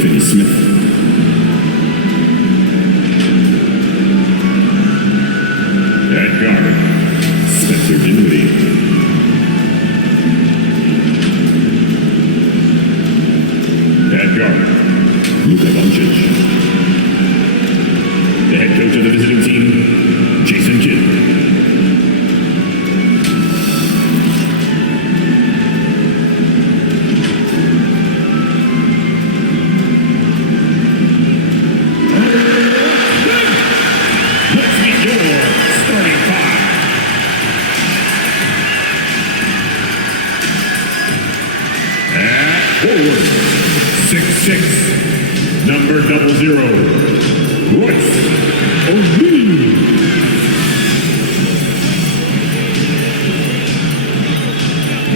Finney-Smith. At guard, Spencer Dinwiddie. At guard, Luka Doncic. The head coach of the visiting team, Jason Kidd. Forward, 6'6", number 00, Royce O'Neal.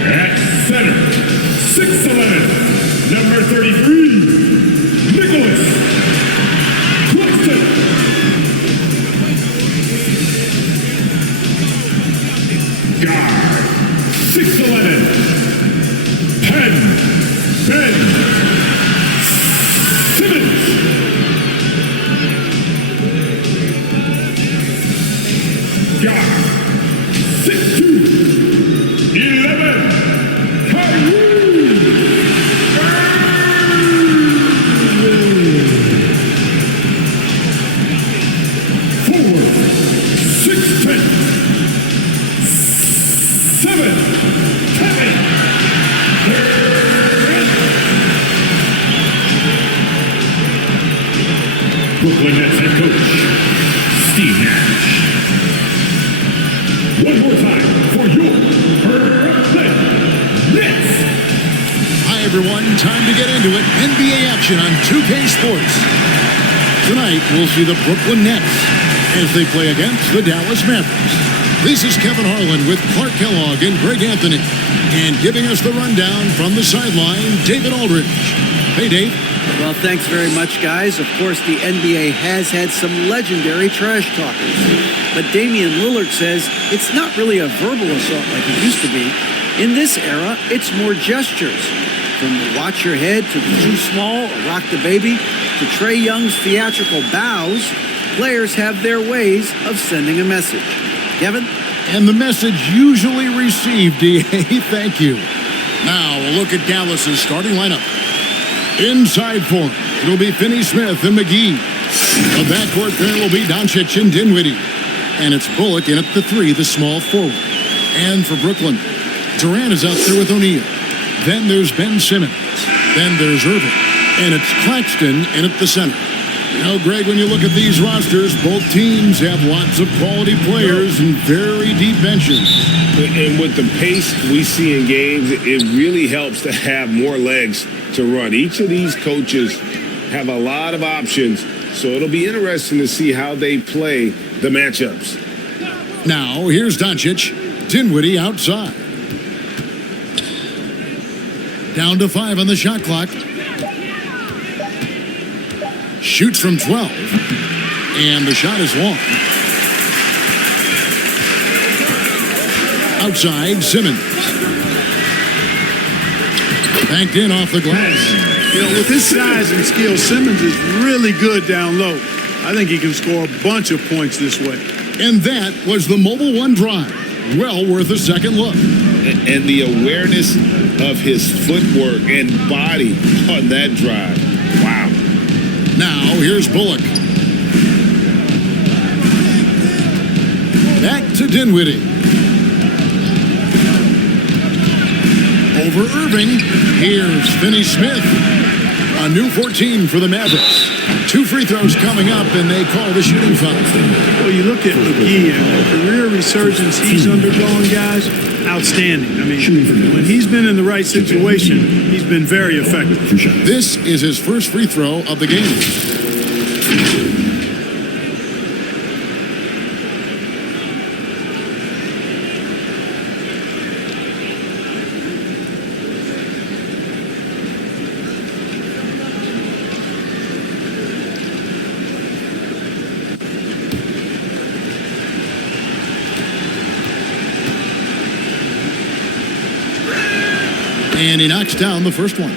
At center, 6'11", number 33, Nicholas Claxton. Guard, 6'11", Ben Simmons. Guard, 6'2", 11, Kyrie Irving. Forward, 6'10", 7, Kevin. Brooklyn Nets head coach, Steve Nash. One more time for your Brooklyn Nets. Hi, everyone. Time to get into it. NBA action on 2K Sports. Tonight, we'll see the Brooklyn Nets as they play against the Dallas Mavericks. This is Kevin Harlan with Clark Kellogg and Greg Anthony. And giving us the rundown from the sideline, David Aldridge. Hey, Dave. Well, thanks very much, guys. Of course, the NBA has had some legendary trash talkers. But Damian Lillard says it's not really a verbal assault like it used to be. In this era, it's more gestures. From the watch your head to the too small or rock the baby to Trae Young's theatrical bows, players have their ways of sending a message. Kevin? And the message usually received, D.A. Thank you. Now, a look at Dallas's starting lineup. Inside for him, it'll be Finney-Smith and McGee. The backcourt pair will be Doncic and Dinwiddie. And it's Bullock in at the 3, the small forward. And for Brooklyn, Durant is out there with O'Neal. Then there's Ben Simmons. Then there's Irving. And it's Claxton in at the center. You know, Greg, when you look at these rosters, both teams have lots of quality players and very deep benches. And with the pace we see in games, it really helps to have more legs to run. Each of these coaches have a lot of options, so it'll be interesting to see how they play the matchups. Now, here's Doncic. Dinwiddie outside. Down to 5 on the shot clock. Shoots from 12. And the shot is long. Outside, Simmons. Banked in off the glass. You know, with his size and skill, Simmons is really good down low. I think he can score a bunch of points this way. And that was the Mobile One drive. Well worth a second look. And the awareness of his footwork and body on that drive. Wow. Now, here's Bullock. Back to Dinwiddie. Over Irving. Here's Finney-Smith. A new 14 for the Mavericks. 2 free throws coming up, and they call the shooting foul. Well, you look at McGee and the career resurgence he's undergoing, guys, outstanding. I mean, when he's been in the right situation, he's been very effective. This is his first free throw of the game. And he knocks down the first one.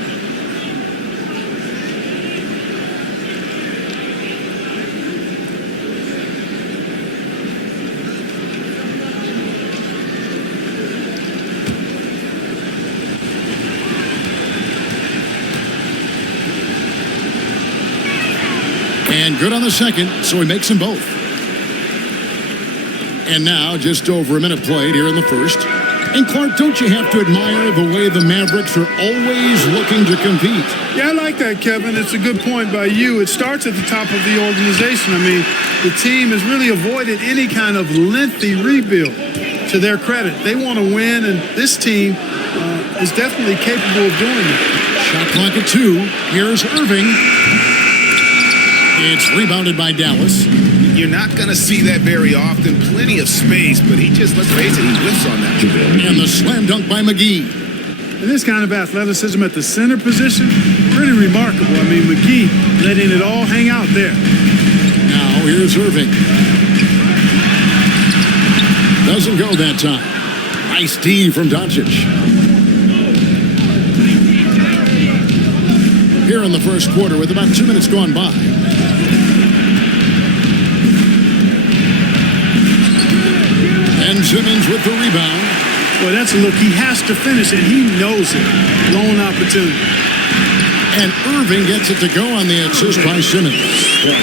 And good on the second, so he makes them both. And now, just over a minute played here in the first. And Clark, don't you have to admire the way the Mavericks are always looking to compete? Yeah, I like that, Kevin. It's a good point by you. It starts at the top of the organization. I mean, the team has really avoided any kind of lengthy rebuild. To their credit, they want to win, and this team is definitely capable of doing it. Shot clock at 2. Here's Irving. It's rebounded by Dallas. You're not going to see that very often. Plenty of space, but he just, let's face it, he whiffs on that. And the slam dunk by McGee. And this kind of athleticism at the center position, pretty remarkable. I mean, McGee letting it all hang out there. Now here's Irving. Doesn't go that time. Nice D from Doncic. Here in the first quarter with about 2 minutes gone by. And Simmons with the rebound. Well, that's a look. He has to finish, and he knows it. Lone opportunity. And Irving gets it to go on the assist by Simmons.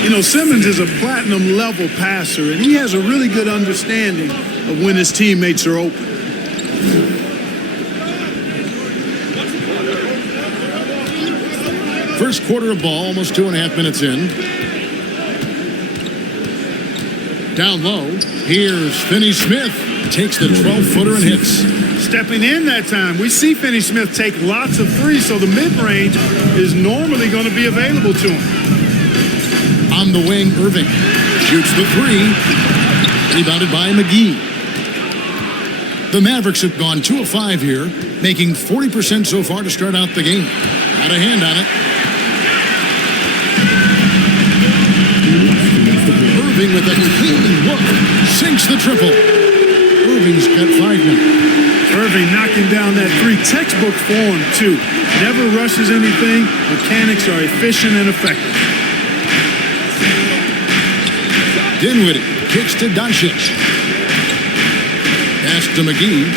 You know, Simmons is a platinum-level passer, and he has a really good understanding of when his teammates are open. First quarter of ball, almost 2.5 minutes in. Down low, here's Finney Smith. Takes the 12-footer and hits. Stepping in that time. We see Finney Smith take lots of threes, so the mid-range is normally going to be available to him. On the wing, Irving shoots the 3. Rebounded by McGee. The Mavericks have gone 2 of 5 here, making 40% so far to start out the game. Got a hand on it. Irving with a clean look. Sinks the triple. Irving's got 5 now. Irving knocking down that 3. Textbook form, too. Never rushes anything. Mechanics are efficient and effective. Dinwiddie kicks to Doncic. Pass to McGee.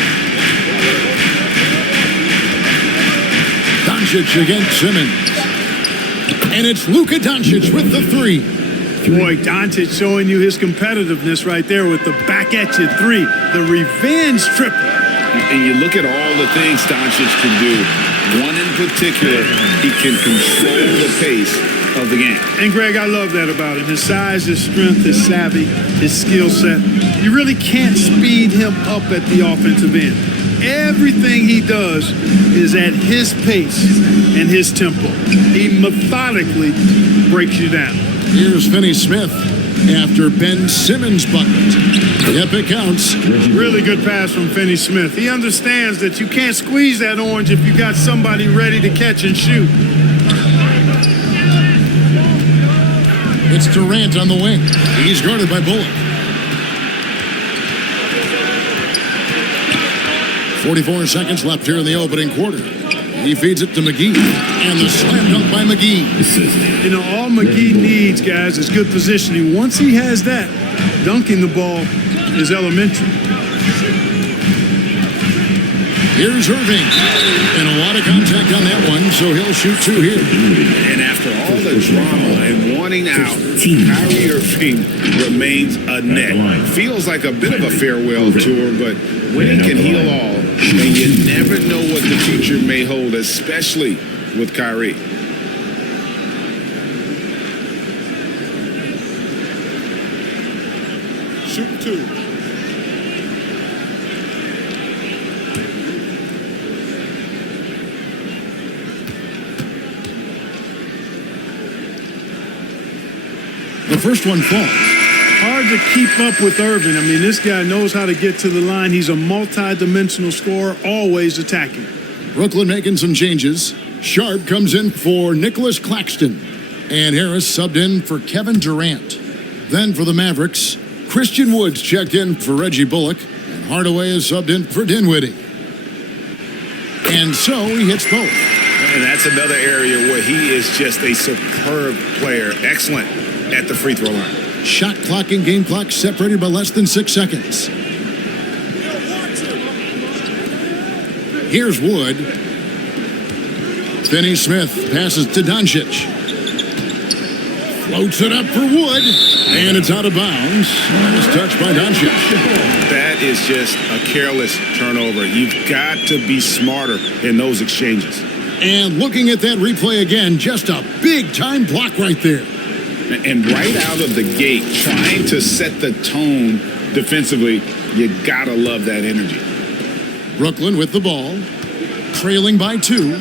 Doncic against Simmons. And it's Luka Doncic with the 3. Boy, Doncic showing you his competitiveness right there with the back-at-you 3. The revenge triple. And you look at all the things Doncic can do. One in particular, he can control the pace of the game. And, Greg, I love that about him. His size, his strength, his savvy, his skill set. You really can't speed him up at the offensive end. Everything he does is at his pace and his tempo. He methodically breaks you down. Here's Finney Smith after Ben Simmons bucket. Yep, it counts. Really good pass from Finney Smith. He understands that you can't squeeze that orange if you got somebody ready to catch and shoot. It's Durant on the wing. He's guarded by Bullock. 44 seconds left here in the opening quarter. He feeds it to McGee. And the slam dunk by McGee. You know, all McGee needs, guys, is good positioning. Once he has that, dunking the ball is elementary. Here's Irving. And a lot of contact on that one, so he'll shoot 2 here. And after all the drama and wanting out, Kyrie Irving remains a net. Feels like a bit of a farewell tour, but when he can heal all, and you never know what the future may hold, especially with Kyrie. Shoot 2. The first one falls. Hard to keep up with Irving. I mean, this guy knows how to get to the line. He's a multi-dimensional scorer, always attacking. Brooklyn making some changes. Sharp comes in for Nicholas Claxton. And Harris subbed in for Kevin Durant. Then for the Mavericks, Christian Woods checked in for Reggie Bullock. And Hardaway is subbed in for Dinwiddie. And so he hits both. And that's another area where he is just a superb player. Excellent at the free throw line. Shot clock and game clock separated by less than 6 seconds. Here's Wood. Finney Smith passes to Doncic. Floats it up for Wood, and it's out of bounds. Nice touch by Doncic. That is just a careless turnover. You've got to be smarter in those exchanges. And looking at that replay again, just a big-time block right there. And right out of the gate, trying to set the tone defensively, you got to love that energy. Brooklyn with the ball, trailing by 2.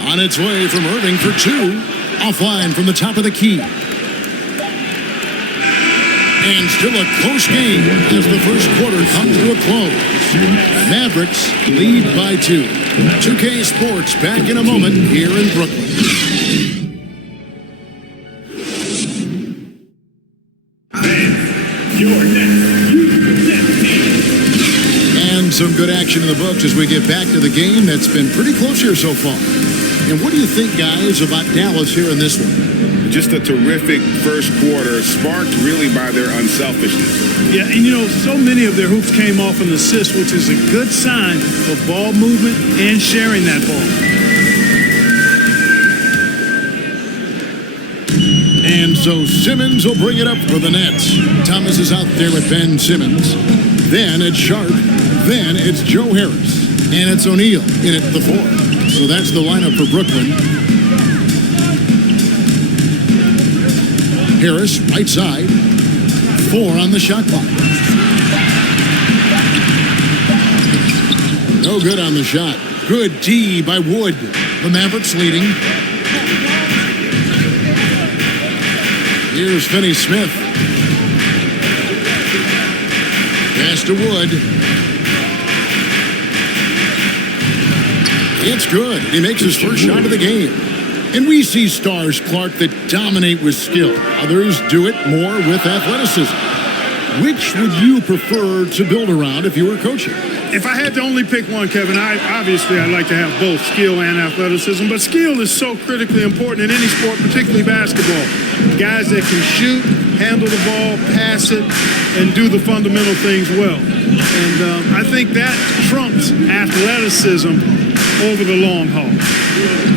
On its way from Irving for 2. Offline from the top of the key. And still a close game as the first quarter comes to a close. Mavericks lead by 2. 2K Sports back in a moment here in Brooklyn. And some good action in the books as we get back to the game that's been pretty close here so far. And what do you think, guys, about Dallas here in this one? Just a terrific first quarter, sparked really by their unselfishness. Yeah, and so many of their hoops came off an assist, which is a good sign of ball movement and sharing that ball. And so Simmons will bring it up for the Nets. Thomas is out there with Ben Simmons. Then it's Sharp. Then it's Joe Harris. And it's O'Neal in at the 4. So that's the lineup for Brooklyn. Harris, right side. 4 on the shot clock. No good on the shot. Good D by Wood. The Mavericks leading. Here's Finney Smith. Pass to Wood. It's good. He makes his first shot of the game. And we see stars, Clark, that dominate with skill. Others do it more with athleticism. Which would you prefer to build around if you were coaching? If I had to only pick one, Kevin, I'd like to have both skill and athleticism. But skill is so critically important in any sport, particularly basketball. Guys that can shoot, handle the ball, pass it, and do the fundamental things well. And I think that trumps athleticism over the long haul.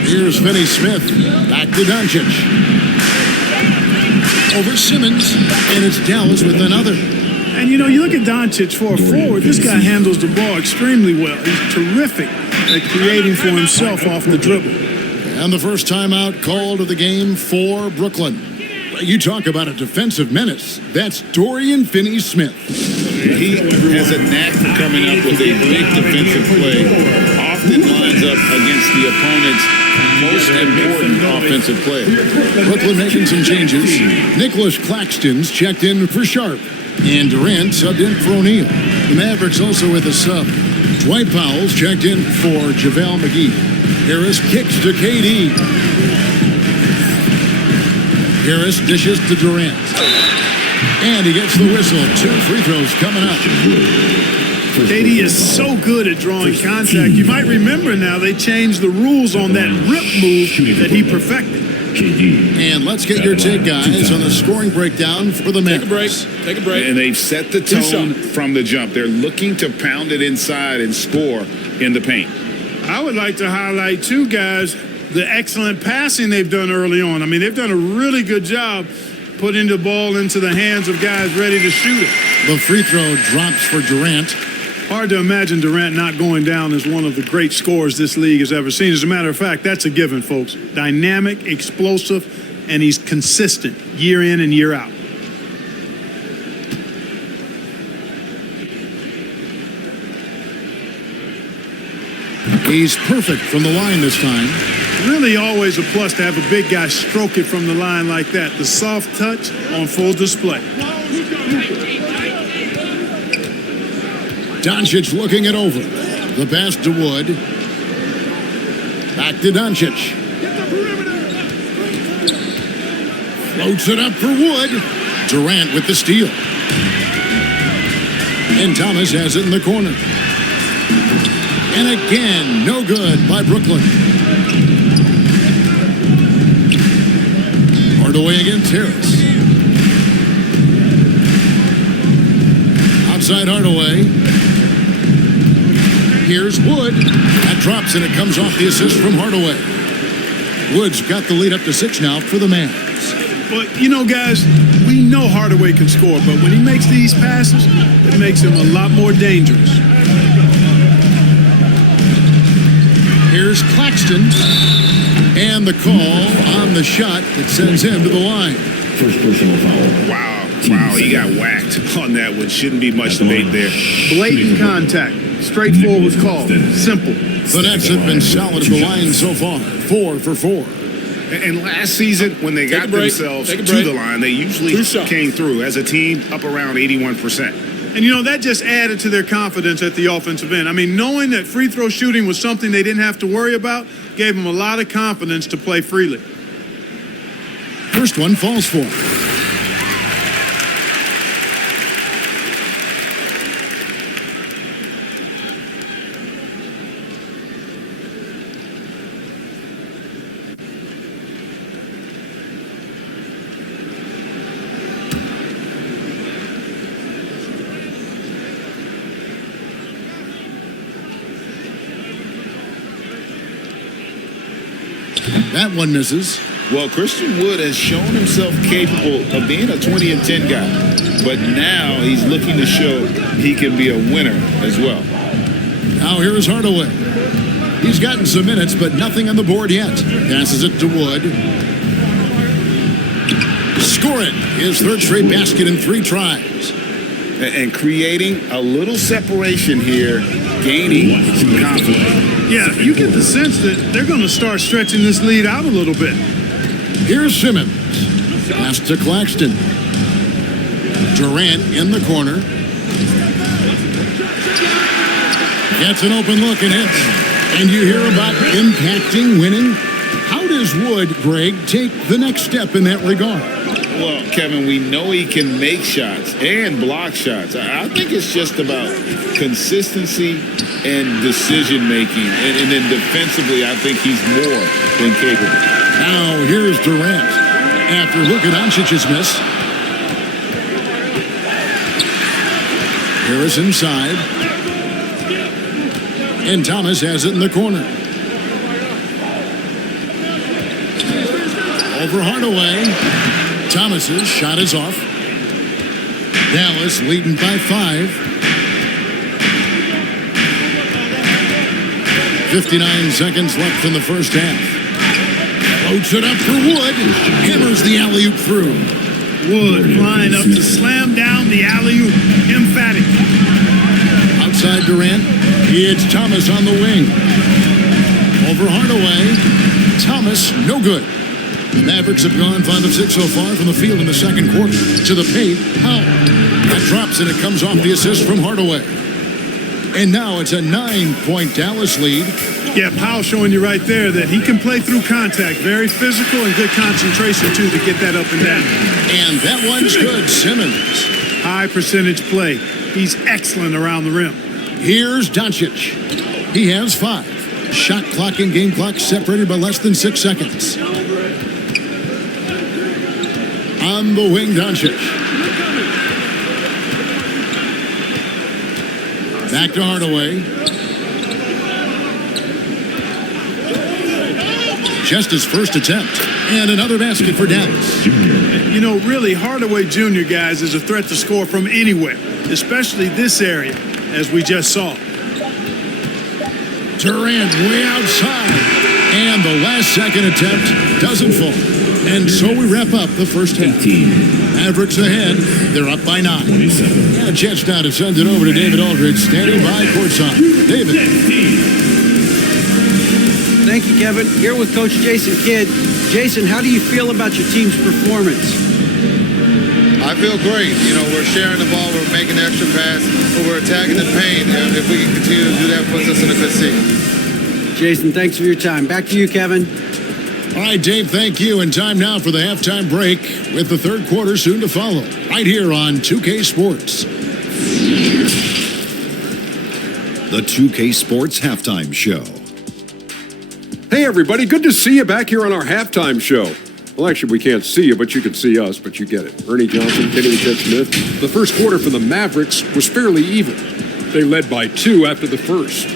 Here's Finney Smith. Back to Doncic. Over Simmons. And it's Dallas with another. And you look at Doncic for a forward. This guy handles the ball extremely well. He's terrific at creating for himself off the dribble. And the first timeout called of the game for Brooklyn. You talk about a defensive menace. That's Dorian Finney-Smith. He has a knack for coming up with a big defensive play. Often lines up against the opponent's most important offensive player. Brooklyn making some changes. Nicholas Claxton's checked in for Sharp. And Durant subbed in for O'Neal. The Mavericks also with a sub. Dwight Powell's checked in for JaVale McGee. Harris kicks to KD. Harris dishes to Durant. And he gets the whistle. 2 free throws coming up. KD is so good at drawing contact. You might remember now they changed the rules on that rip move that he perfected. And let's get your take, guys, on the scoring breakdown for the Mavericks. Take a break. And they've set the tone from the jump. They're looking to pound it inside and score in the paint. I would like to highlight, too, guys, the excellent passing they've done early on. I mean, they've done a really good job putting the ball into the hands of guys ready to shoot it. The free throw drops for Durant. Hard to imagine Durant not going down as one of the great scorers this league has ever seen. As a matter of fact, that's a given, folks. Dynamic, explosive, and he's consistent year in and year out. He's perfect from the line this time. Really always a plus to have a big guy stroke it from the line like that. The soft touch on full display. Doncic looking it over. The pass to Wood. Back to Doncic. Floats it up for Wood. Durant with the steal. And Thomas has it in the corner. And again, no good by Brooklyn. Hardaway against Harris. Outside Hardaway. Here's Wood. That drops and it comes off the assist from Hardaway. Woods got the lead up to 6 now for the Mavs. But, you know, guys, we know Hardaway can score, but when he makes these passes, it makes him a lot more dangerous. Here's Claxton. And the call on the shot that sends him to the line. First personal foul. Wow, he got whacked on that one. Shouldn't be much debate there. Blatant contact. Straightforward call. Simple. The Nets have been solid at the line so far. 4 for 4. And last season, when they got themselves to the line, they usually came through as a team up around 81%. And, you know, that just added to their confidence at the offensive end. I mean, knowing that free throw shooting was something they didn't have to worry about gave them a lot of confidence to play freely. First one falls for. That one misses. Well, Christian Wood has shown himself capable of being a 20 and 10 guy, but now he's looking to show he can be a winner as well. Now here is Hardaway. He's gotten some minutes, but nothing on the board yet. Passes it to Wood. Scoring his third straight basket in 3 tries. And creating a little separation here, gaining some confidence. Yeah, you get the sense that they're going to start stretching this lead out a little bit. Here's Simmons. Pass to Claxton. Durant in the corner. Gets an open look and hits. And you hear about impacting, winning. How does Wood, Greg, take the next step in that regard? Well, Kevin, we know he can make shots and block shots. I think it's just about consistency and decision-making. And then defensively, I think he's more than capable. Now, here's Durant. After Luka Doncic's miss. Harris inside. And Thomas has it in the corner. Over Hardaway. Thomas's shot is off. Dallas leading by 5. 59 seconds left in the first half. Floats it up for Wood. Hammers the alley-oop through. Wood flying up to slam down the alley-oop. Emphatic. Outside Durant. It's Thomas on the wing. Over Hardaway. Thomas, no good. The Mavericks have gone 5 of 6 so far from the field in the second quarter. To the paint, Powell. That drops and it comes off the assist from Hardaway. And now it's a 9-point Dallas lead. Yeah, Powell showing you right there that he can play through contact. Very physical and good concentration, too, to get that up and down. And that one's good. Simmons. High percentage play. He's excellent around the rim. Here's Doncic. He has 5. Shot clock and game clock separated by less than 6 seconds. On the wing, Doncic. Back to Hardaway. Just his first attempt. And another basket for Dallas. You know, really, Hardaway Jr., guys, is a threat to score from anywhere, especially this area, as we just saw. Durant way outside. And the last second attempt doesn't fall. And so we wrap up the first half. Mavericks ahead. They're up by 9. And a chance now to send it over to David Aldridge, standing by courtside. David. Thank you, Kevin. Here with Coach Jason Kidd. Jason, how do you feel about your team's performance? I feel great. You know, we're sharing the ball, we're making the extra pass, we're attacking the paint, and if we can continue to do that, puts us in a good seat. Jason, thanks for your time. Back to you, Kevin. All right, Dave, thank you. And time now for the halftime break with the third quarter soon to follow. Right here on 2K Sports. The 2K Sports Halftime Show. Hey, everybody. Good to see you back here on our halftime show. Well, actually, we can't see you, but you can see us, but you get it. Ernie Johnson, Kenny Ted Smith. The first quarter for the Mavericks was fairly even. They led by 2 after the first.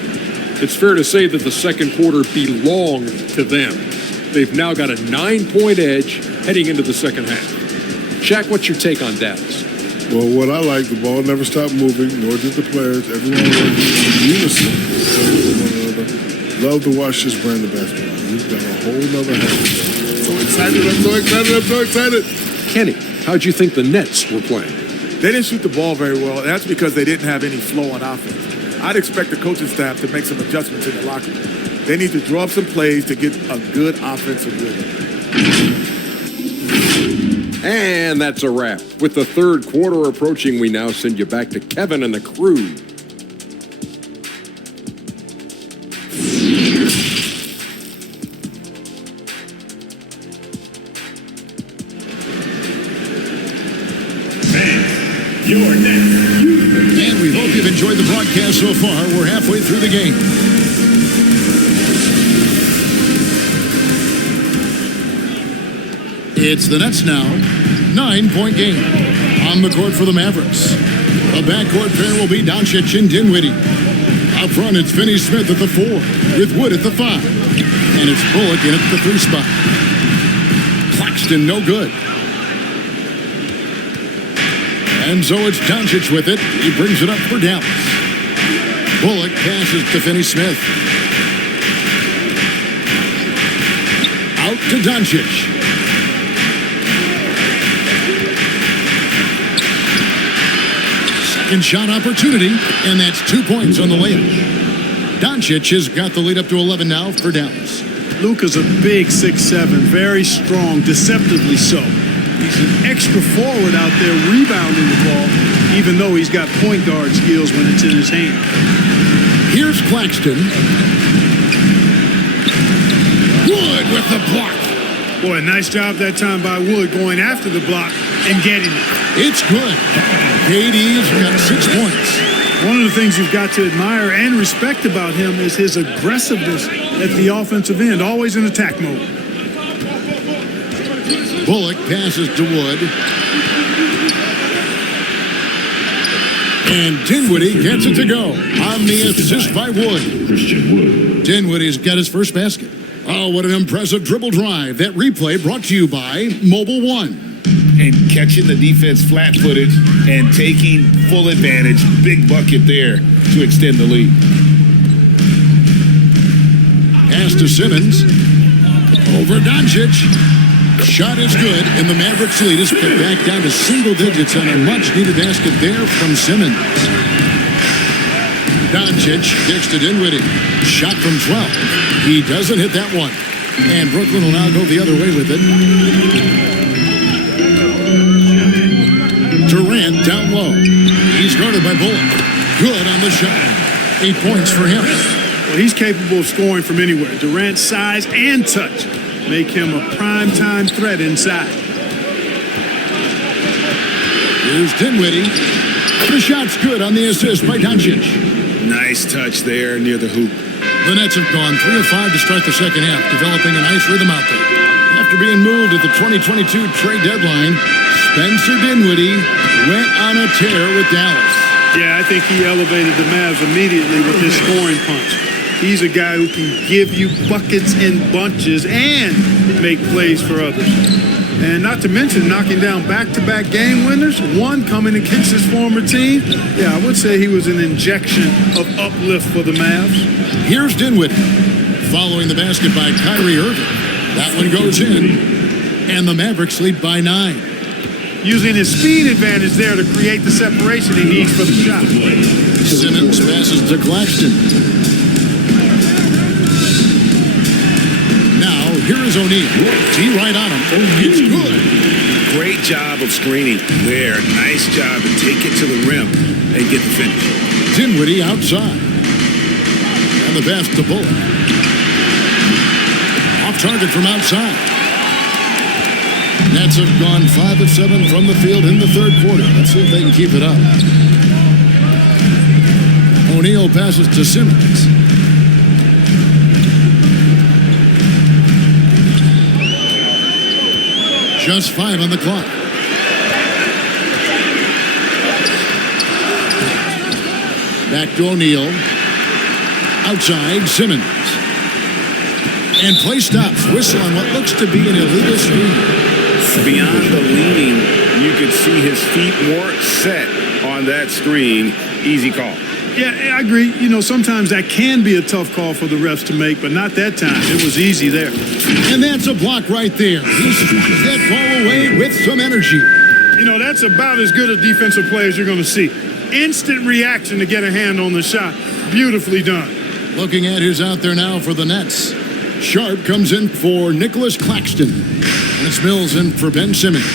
It's fair to say that the second quarter belonged to them. They've now got a 9-point edge heading into the second half. Shaq, what's your take on Dallas? Well, what I like, the ball never stopped moving, nor did the players. Everyone working in unison with one another. Love to watch this brand of basketball. We've got a whole nother half. So excited, I'm so excited. Kenny, how'd you think the Nets were playing? They didn't shoot the ball very well, and that's because they didn't have any flow on offense. I'd expect the coaching staff to make some adjustments in the locker room. They need to draw up some plays to get a good offensive rhythm. And that's a wrap. With the third quarter approaching, we now send you back to Kevin and the crew. And we hope you've enjoyed the broadcast so far. We're halfway through the game. It's the Nets now. 9-point game. On the court for the Mavericks. The backcourt pair will be Doncic and Dinwiddie. Up front, it's Finney Smith at the 4, with Wood at the 5. And it's Bullock in at the 3 spot. Claxton no good. And so it's Doncic with it. He brings it up for Dallas. Bullock passes to Finney Smith. Out to Doncic. Second shot opportunity, and that's 2 points on the layup. Doncic has got the lead up to 11 now for Dallas. Luka's a big 6'7", very strong, deceptively so. He's an extra forward out there rebounding the ball, even though he's got point guard skills when it's in his hand. Here's Claxton. Wood with the block. Boy, nice job that time by Wood going after the block and getting it. It's good. KD's got 6 points. One of the things you've got to admire and respect about him is his aggressiveness at the offensive end, always in attack mode. Bullock passes to Wood. And Dinwiddie gets it to go on the assist by Wood. Dinwiddie's got his first basket. Oh, what an impressive dribble drive. That replay brought to you by Mobile One. And catching the defense flat-footed and taking full advantage. Big bucket there to extend the lead. Pass to Simmons. Over Doncic. Shot is good, and the Mavericks lead is put back down to single digits on a much-needed basket there from Simmons. Doncic kicks to Dinwiddie. Shot from 12. He doesn't hit that one. And Brooklyn will now go the other way with it. Durant down low. He's guarded by Bullock. Good on the shot. 8 points for him. Well, he's capable of scoring from anywhere. Durant's size and touch make him a prime-time threat inside. Here's Dinwiddie. The shot's good on the assist by Doncic. Nice touch there near the hoop. The Nets have gone 3 of 5 to start the second half, developing a nice rhythm out there. After being moved at the 2022 trade deadline, Spencer Dinwiddie went on a tear with Dallas. Yeah, I think he elevated the Mavs immediately with his scoring punch. He's a guy who can give you buckets in bunches and make plays for others. And not to mention knocking down back-to-back game winners, one coming against his former team. Yeah, I would say he was an injection of uplift for the Mavs. Here's Dinwiddie, following the basket by Kyrie Irving. That one goes in, and the Mavericks lead by 9. Using his speed advantage there to create the separation he needs for the shot. Simmons passes to Claxton. Now, here is O'Neal. Tee right on him. It's good. Great job of screening there. Nice job to take it to the rim and get the finish. Dinwiddie outside. And the pass to Bullock. Off target from outside. Nets have gone 5 of 7 from the field in the third quarter. Let's see if they can keep it up. O'Neal passes to Simmons. Just 5 on the clock. Back to O'Neal. Outside, Simmons. And play stops. Whistle on what looks to be an illegal screen. Beyond the leaning, you could see his feet more set on that screen. Easy call. Yeah, I agree. You know, sometimes that can be a tough call for the refs to make, but not that time. It was easy there. And that's a block right there. He strikes that ball away with some energy. You know, that's about as good a defensive play as you're going to see. Instant reaction to get a hand on the shot. Beautifully done. Looking at who's out there now for the Nets. Sharp comes in for Nicholas Claxton. And it's Mills in for Ben Simmons.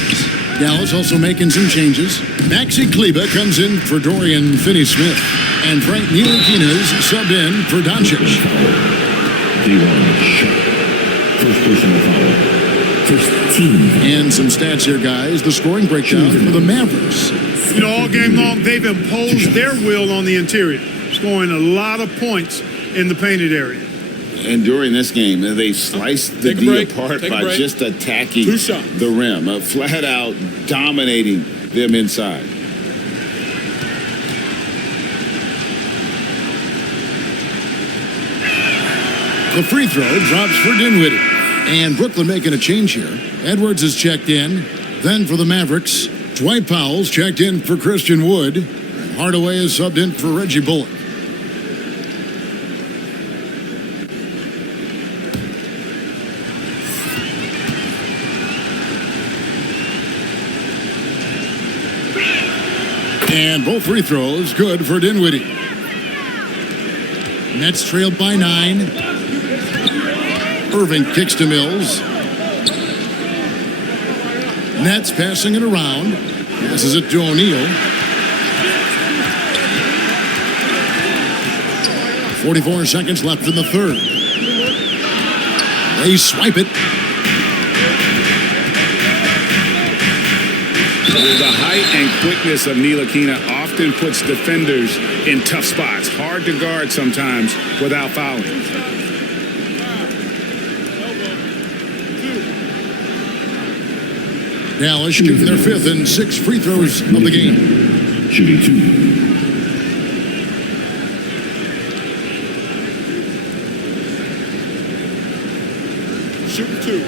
Dallas also making some changes. Maxi Kleba comes in for Dorian Finney-Smith. And Frank Ntilikina's subbed in for Doncic. First personal foul. First team. And some stats here, guys. The scoring breakdown for the Mavericks. You know, all game long, they've imposed their will on the interior, scoring a lot of points in the painted area. And during this game, they sliced the D apart by just attacking the rim, flat out dominating them inside. The free throw drops for Dinwiddie. And Brooklyn making a change here. Edwards is checked in. Then for the Mavericks, Dwight Powell's checked in for Christian Wood. And Hardaway is subbed in for Reggie Bullock. And both free throws good for Dinwiddie. Nets trailed by 9. Irving kicks to Mills. Nets passing it around. Passes it to O'Neal. 44 seconds left in the third. They swipe it. The height and quickness of Ntilikina often puts defenders in tough spots. Hard to guard sometimes without fouling. Dallas shooting their 5th and 6th free throws of the game. Shooting 2. Shooting 2.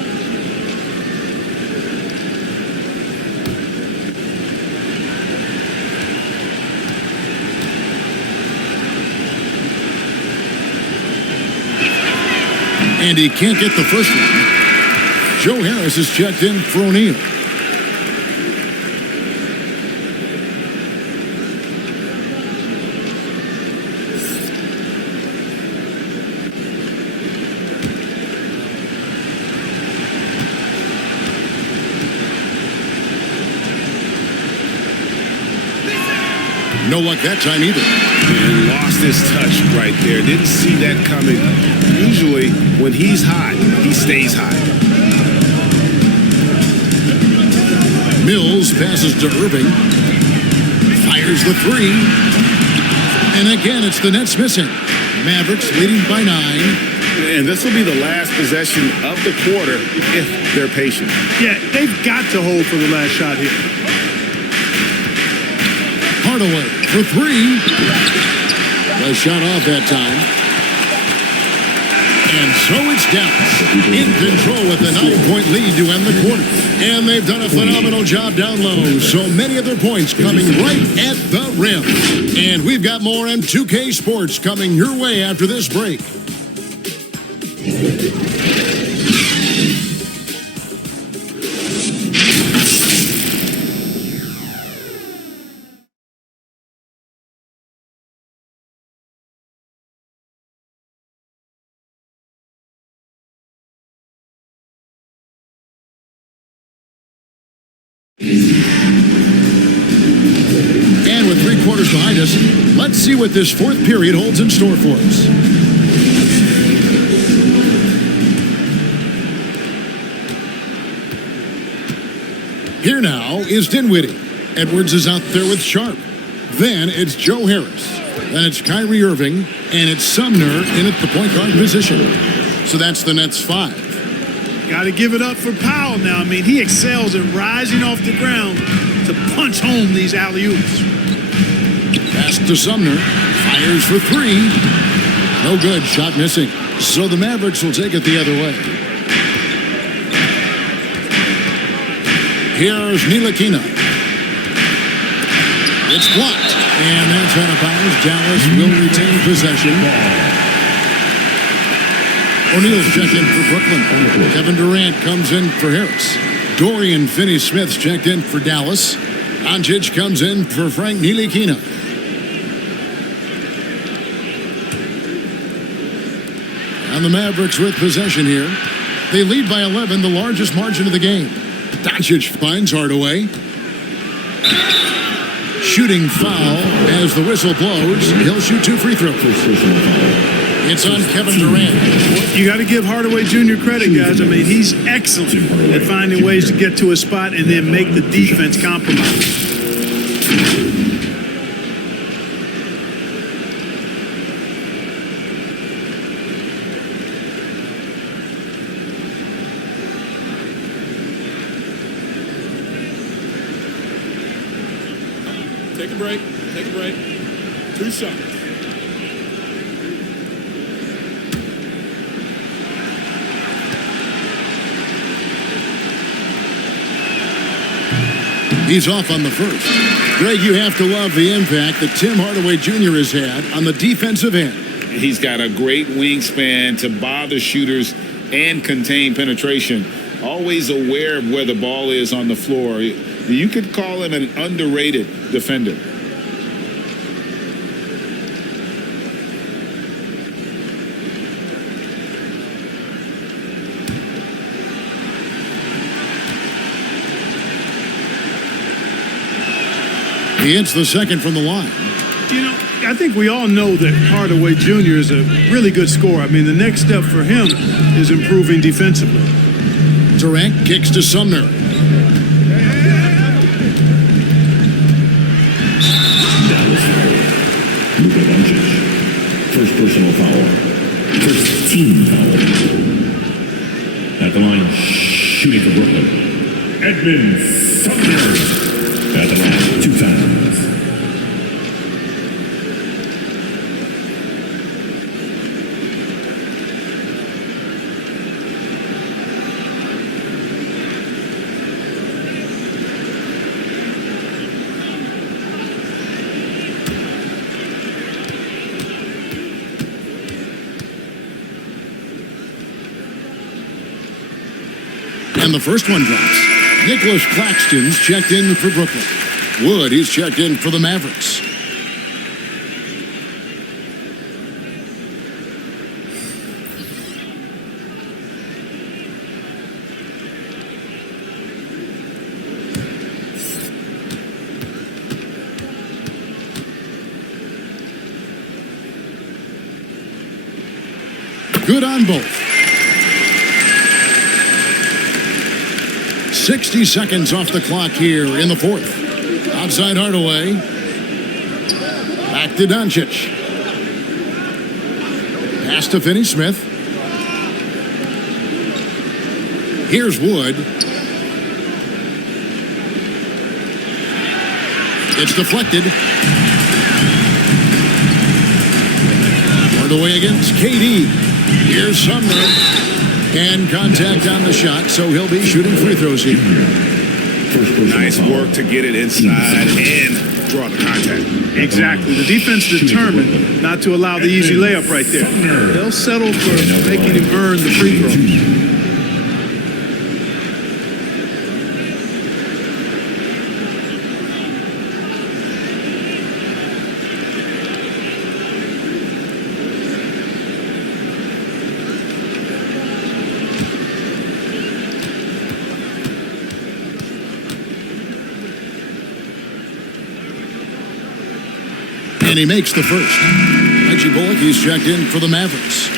And he can't get the first one. Joe Harris is checked in for O'Neal. No luck that time either. And lost his touch right there. Didn't see that coming. Usually, when he's hot, he stays hot. Mills passes to Irving. Fires the 3. And again, it's the Nets missing. Mavericks leading by 9. And this will be the last possession of the quarter if they're patient. Yeah, they've got to hold for the last shot here. Hardaway for 3. The shot off that time. And so it's Dallas in control with a 9-point lead to end the quarter. And they've done a phenomenal job down low. So many of their points coming right at the rim. And we've got more M2K Sports coming your way after this break. And with 3 quarters behind us, let's see what this 4th period holds in store for us. Here now is Dinwiddie. Edwards is out there with Sharp. Then it's Joe Harris. Then it's Kyrie Irving. And it's Sumner in at the point guard position. So that's the Nets 5. Got to give it up for Powell now. I mean, he excels at rising off the ground to punch home these alley-oops. Pass to Sumner. Fires for 3. No good. Shot missing. So the Mavericks will take it the other way. Here's Ntilikina. It's blocked. And that's out of bounds. Dallas will retain possession. O'Neal's checked in for Brooklyn. Kevin Durant comes in for Harris. Dorian Finney-Smith's checked in for Dallas. Doncic comes in for Frank Ntilikina. And the Mavericks with possession here. They lead by 11, the largest margin of the game. Doncic finds Hardaway. Shooting foul as the whistle blows. He'll shoot 2 free throws. It's on Kevin Durant. You got to give Hardaway Jr. credit, guys. I mean, he's excellent at finding ways to get to a spot and then make the defense compromise. Take a break. Take a break. 2 shots. He's off on the first. Greg, you have to love the impact that Tim Hardaway Jr. has had on the defensive end. He's got a great wingspan to bother shooters and contain penetration. Always aware of where the ball is on the floor. You could call him an underrated defender. He hits the second from the line. You know, I think we all know that Hardaway Jr. is a really good scorer. I mean, the next step for him is improving defensively. Durant kicks to Sumner. Luka Doncic. First personal foul. First team foul. At the line, shooting for Brooklyn. Edmund Sumner. At the line, 2 times. And the first one drops. Nicholas Claxton's checked in for Brooklyn. Wood, he's checked in for the Mavericks. Good on both. 60 seconds off the clock here in the fourth. Outside Hardaway. Back to Doncic. Pass to Finney-Smith. Here's Wood. It's deflected. Hardaway against KD. Here's Sumner. And contact on the shot, so he'll be shooting free throws here. Nice work to get it inside and draw the contact. Exactly. The defense determined not to allow the easy layup right there. They'll settle for making him earn the free throw. And he makes the first. Reggie Bullock, he's checked in for the Mavericks.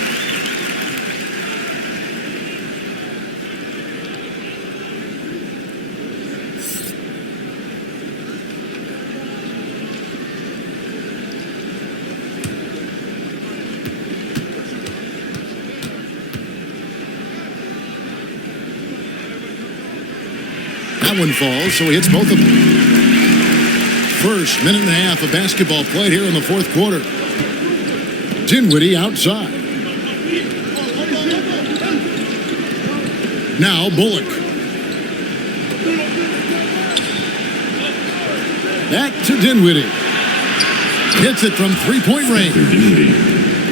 That one falls, so he hits both of them. First minute and a half of basketball played here in the fourth quarter. Dinwiddie outside. Now Bullock. Back to Dinwiddie. Hits it from three-point range.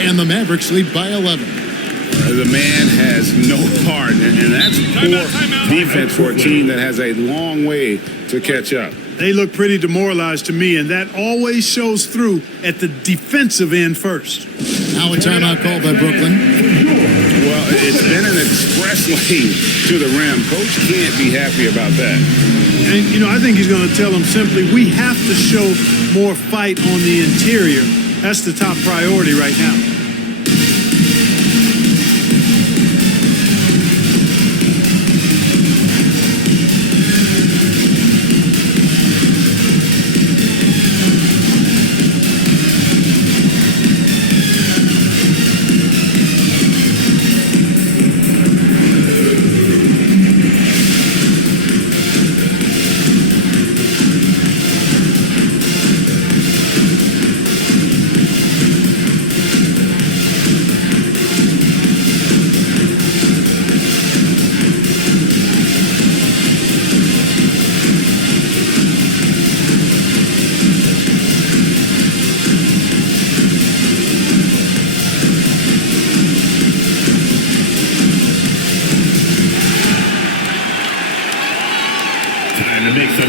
And the Mavericks lead by 11. The man has no heart, and that's poor defense for a team that has a long way to catch up. They look pretty demoralized to me, and that always shows through at the defensive end first. Now a timeout called by Brooklyn. Well, it's been an express lane to the rim. Coach can't be happy about that. And, I think he's going to tell them simply, we have to show more fight on the interior. That's the top priority right now.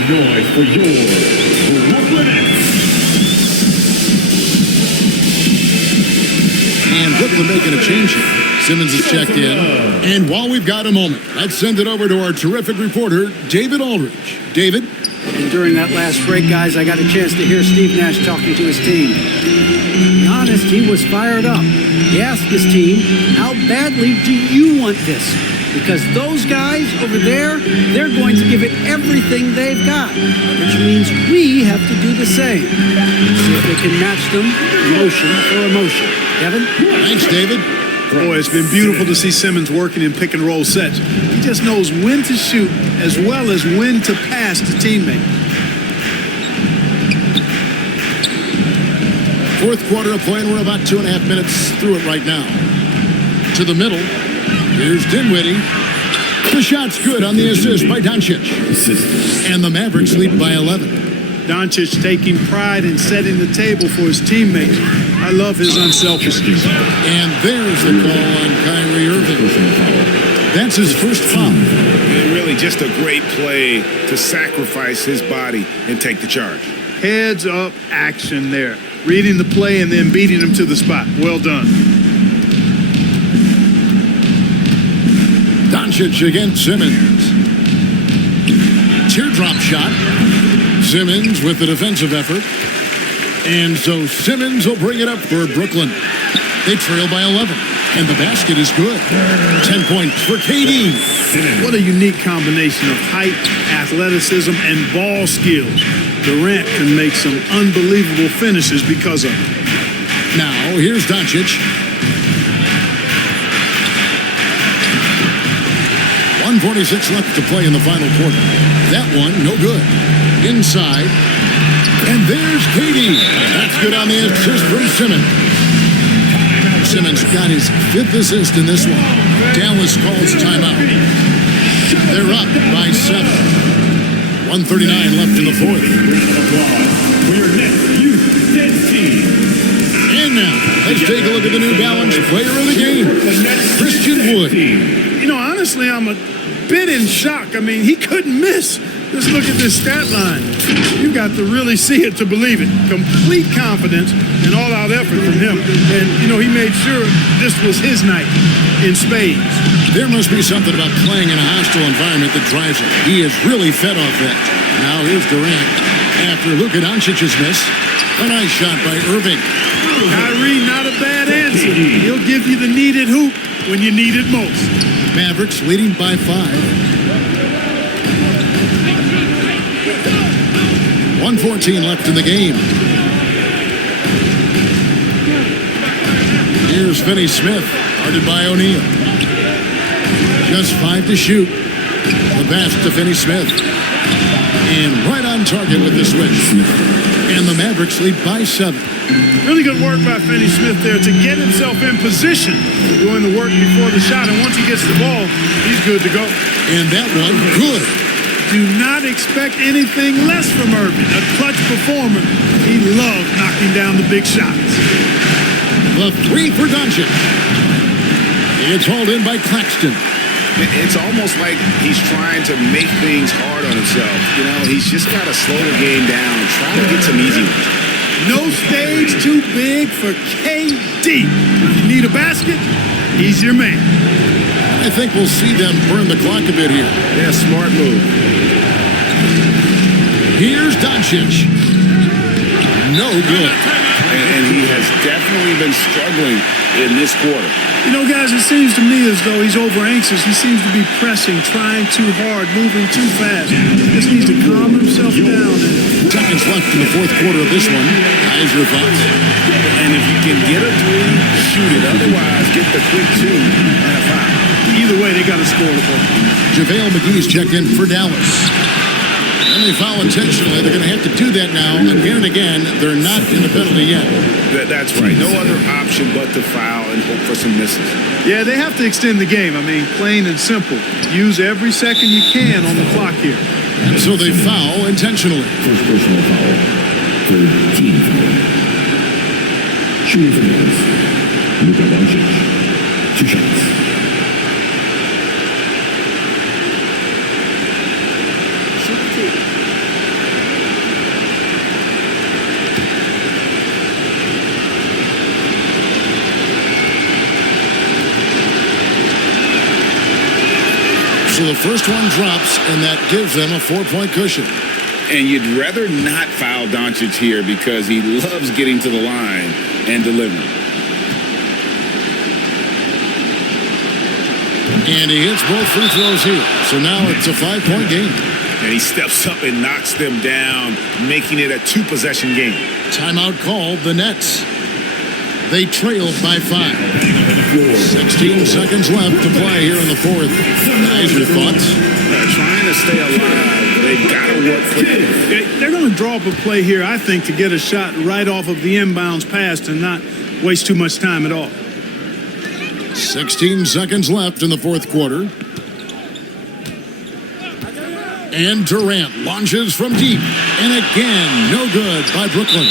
Noise for your Brooklyn Nets. And Brooklyn making a change here. Simmons is checked in. And while we've got a moment, let's send it over to our terrific reporter, David Aldridge. David? And during that last break, guys, I got a chance to hear Steve Nash talking to his team. To be honest, he was fired up. He asked his team, how badly do you want this? Because those guys over there, they're going to give it everything they've got, which means we have to do the same. See if they can match them emotion for emotion. Kevin? Thanks, David. Boy, it's been beautiful to see Simmons working in pick and roll sets. He just knows when to shoot as well as when to pass to teammates. Fourth quarter of play, and we're about 2.5 minutes through it right now. To the middle. Here's Dinwiddie. The shot's good on the assist by Doncic. And the Mavericks lead by 11. Doncic taking pride in setting the table for his teammates. I love his unselfishness. And there's the call on Kyrie Irving. That's his first foul. And really just a great play to sacrifice his body and take the charge. Heads up action there. Reading the play and then beating him to the spot. Well done. Doncic against Simmons. Teardrop shot. Simmons with the defensive effort. And so Simmons will bring it up for Brooklyn. They trail by 11. And the basket is good. 10 points for KD. What a unique combination of height, athleticism, and ball skills. Durant can make some unbelievable finishes because of it. Now, here's Doncic. 1:46 left to play in the final quarter. That one, no good. Inside. And there's KD. That's good on the assist from Simmons. Simmons got his 5th assist in this one. Dallas calls timeout. They're up by 7. 1:39 left in the fourth. For your next youth Nets team. And now, let's take a look at the New Balance player of the game, Christian Wood. Honestly, I'm a bit in shock. I mean, he couldn't miss. Just look at this stat line. You've got to really see it to believe it. Complete confidence and all-out effort from him. And, he made sure this was his night in spades. There must be something about playing in a hostile environment that drives him. He is really fed off that. Now here's Durant. After Luka Doncic's miss, a nice shot by Irving. Kyrie, not a bad answer. He'll give you the needed hoop when you need it most. Mavericks leading by 5. 1:14 left in the game. Here's Finney Smith, guarded by O'Neal. Just 5 to shoot. The pass to Finney Smith. And right on target with the switch. And the Mavericks lead by 7. Really good work by Finney Smith there to get himself in position, doing the work before the shot. And once he gets the ball, he's good to go. And that one, good. Do not expect anything less from Irving. A clutch performer. He loves knocking down the big shots. The 3 for Doncic. It's hauled in by Claxton. It's almost like he's trying to make things hard on himself. You know, he's just got to slow the game down, try to get some easy ones. No stage too big for KD. If you need a basket, he's your man. I think we'll see them burn the clock a bit here. Yeah, smart move. Here's Doncic. No good. And he has definitely been struggling in this quarter. You know, guys, it seems to me as though he's over-anxious. He seems to be pressing, trying too hard, moving too fast. Just needs to calm himself down. Seconds left in the fourth quarter of this one. Guys, your thoughts? And if you can get a 3, shoot it. Otherwise, get the quick 2 and a 5. Either way, they got to score the ball. JaVale McGee's checked in for Dallas. And they foul intentionally. They're going to have to do that now again and again. They're not in the penalty yet. That's right. No other option but to foul and hope for some misses. Yeah, they have to extend the game. I mean, plain and simple. Use every second you can on the clock here. And so they foul intentionally. First personal foul. Third team foul. Shooting for Dallas. Luka Doncic. 2 shots. So the first one drops, and that gives them a 4-point cushion. And you'd rather not foul Doncic here because he loves getting to the line and delivering. And he hits both free throws here. So now it's a 5-point game. And he steps up and knocks them down, making it a 2-possession game. Timeout called the Nets. They trailed by 5. 16 seconds left to play here in the fourth. Guys, your thoughts? Trying to stay alive. They've got to work quickly. They're going to draw up a play here, I think, to get a shot right off of the inbounds pass and not waste too much time at all. 16 seconds left in the fourth quarter. And Durant launches from deep. And again, no good by Brooklyn.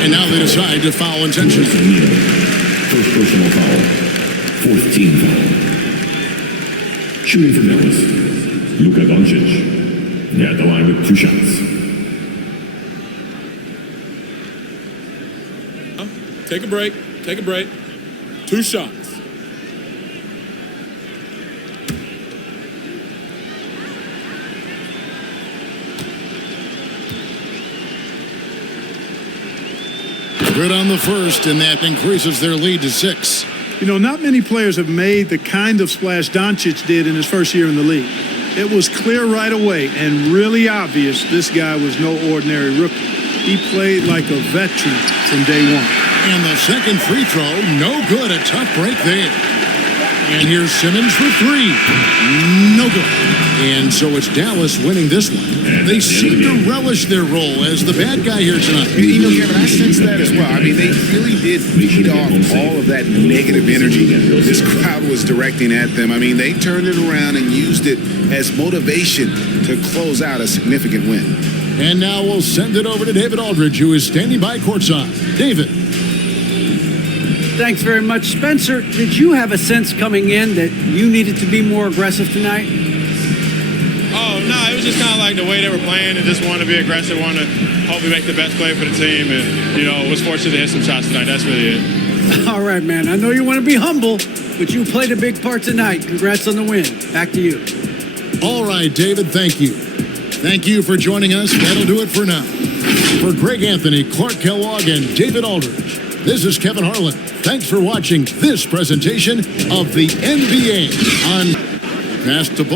And now they decide to foul intentionally. First personal foul. Fourth team foul. Shooting for Dallas. Luka Doncic. At the line with 2 shots. Take a break. Take a break. 2 shots. Good on the first, and that increases their lead to 6. You know, not many players have made the kind of splash Doncic did in his first year in the league. It was clear right away and really obvious this guy was no ordinary rookie. He played like a veteran from day one. And the second free throw, no good. A tough break there. And here's Simmons for 3. No good. And so it's Dallas winning this one. They seem to relish their role as the bad guy here tonight. You know, Kevin, I sense that as well. I mean, they really did feed off all of that negative energy this crowd was directing at them. I mean, they turned it around and used it as motivation to close out a significant win. And now we'll send it over to David Aldridge, who is standing by courtside. David. Thanks very much, Spencer. Did you have a sense coming in that you needed to be more aggressive tonight? Oh, no, it was just kind of like the way they were playing and just wanted to be aggressive, wanted to hopefully make the best play for the team and, you know, was fortunate to hit some shots tonight. That's really it. All right, man. I know you want to be humble, but you played a big part tonight. Congrats on the win. Back to you. All right, David, thank you. Thank you for joining us. That'll do it for now. For Greg Anthony, Clark Kellogg, and David Aldridge, this is Kevin Harlan. Thanks for watching this presentation of the NBA on Pass to Ball.